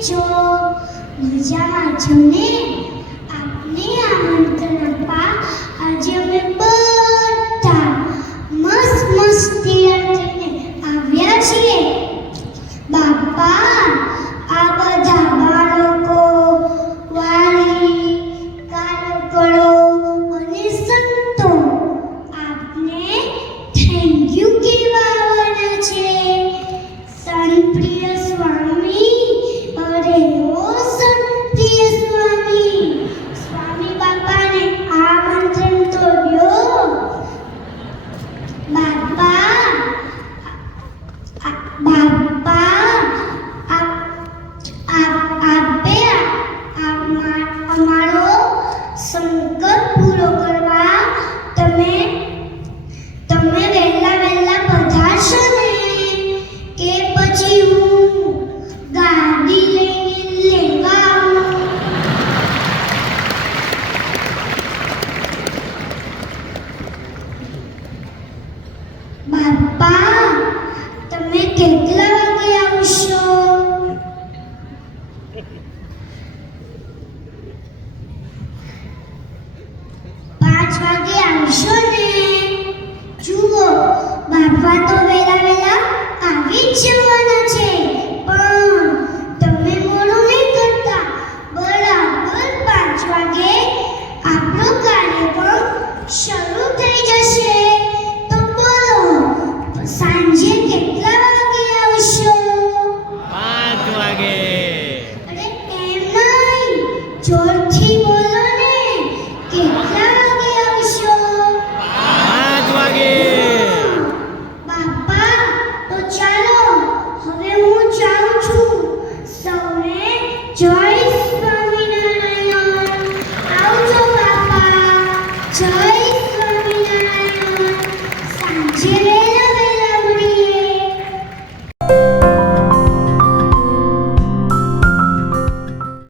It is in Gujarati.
নিজাম আজমে আপনি আমন্ত্রণ পা আজমে સંકલ્પ પૂરો કરવા તમે તમે વહેલા વહેલા પધારશો ને? કે પછી હું ગાડી લઈને લેવા આવું? બાપા, તમે કેટલા વાગે આવશો પાંચ વાગે આવશો ને જુઓ, બાપા તો વેલા વેલા આવી જ જવાના છે. પણ તમે મોડું નહીં કરતા. બરાબર પાંચ વાગે આપણો કાર્યક્રમ શરૂ થઈ જશે. તો બોલો, સાંજે કેટલા વાગે આવશો? પાંચ વાગે.